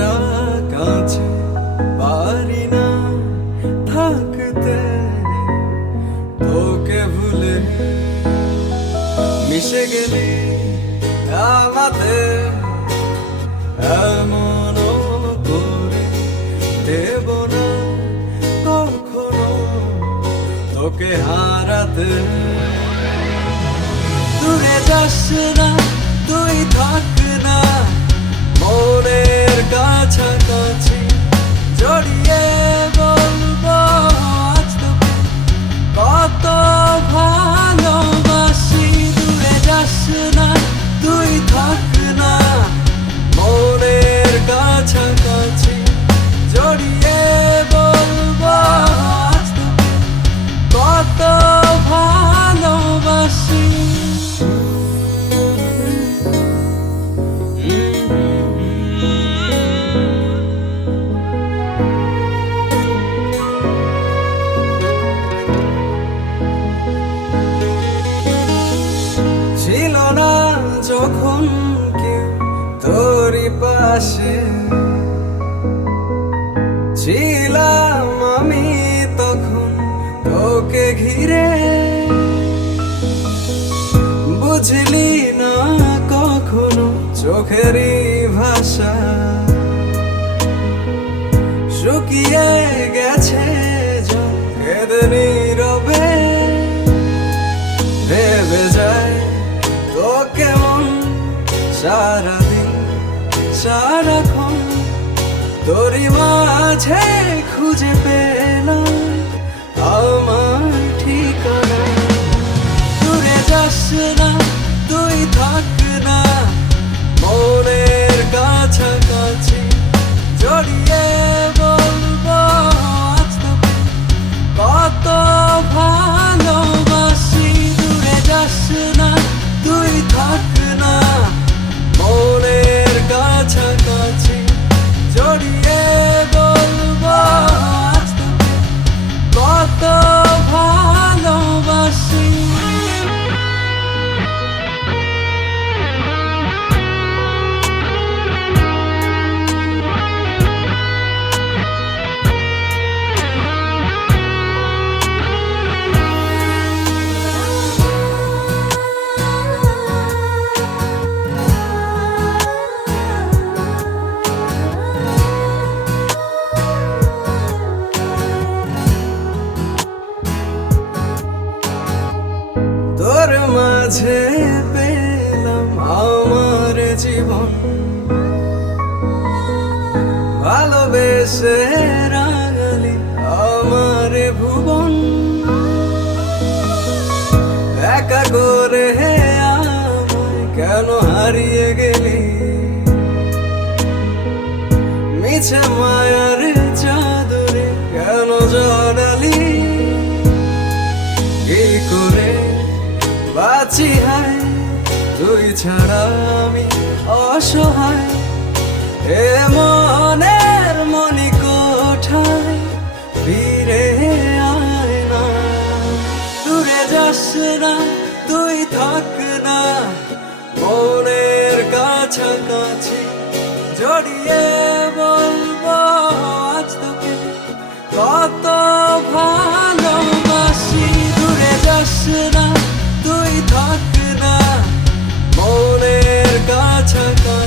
এতটা কাছে পারি না থাকতে, তোকে ভুলে মিশে গেলি আমাদের, এমন করে দেব না কখনো তোকে হারাতে। দূরে যাস না, তুই থাক না মনের কাছাকাছি, জড়িয়ে বলবো আজ তোকে কত ভালোবাসি। দূরে যাস না, তুই থাক না মনের কাছাকাছি, জড়িয়ে বলবো আজ তোকে কত ভালোবাসি। ছিল না যখন কেউ তোরই পাশে, ছিলাম আমি তখন তোকে ঘিরে, বুঝলি না কখনো চোখেরই ভাষা, শুকিয়ে গেছে জল কেঁদে নীরবে, ভেবে যায় তোকে মন সারাদিন সারাক্ষণ, তোরই মাঝে খুঁজে পেলাম আমার ঠিকানা। দূরে যাস না, তুই থাক না মনের কাছাকাছি, জড়িয়ে বলবো আজ তোকে কত ভালোবাসি। দূরে যাস না, তুই থাক না মনের কাছাকাছি, জড়িয়ে বলবো আজ তোকে কত ভালোবাসি। তোর মাঝে পেলাম আমার জীবন, ভালোবেসে রাঙালি আমার ভুবন, একা করে আমায় কেন হারিয়ে গেলি, মিছে মায়ার চাদরে কেন জড়ালি, কি করে বাঁচি হায় তুই ছাড়া আমি অসহায়, এ মনের মনি কোঠায় ফিরে আয় না। দূরে যাস না, তুই থাক না মনের কাছাকাছি, জড়িয়ে বলবো আজ তোকে কত ভালোবাসি। দূরে যাস না, তুই থাক না মনের কাছাকাছি।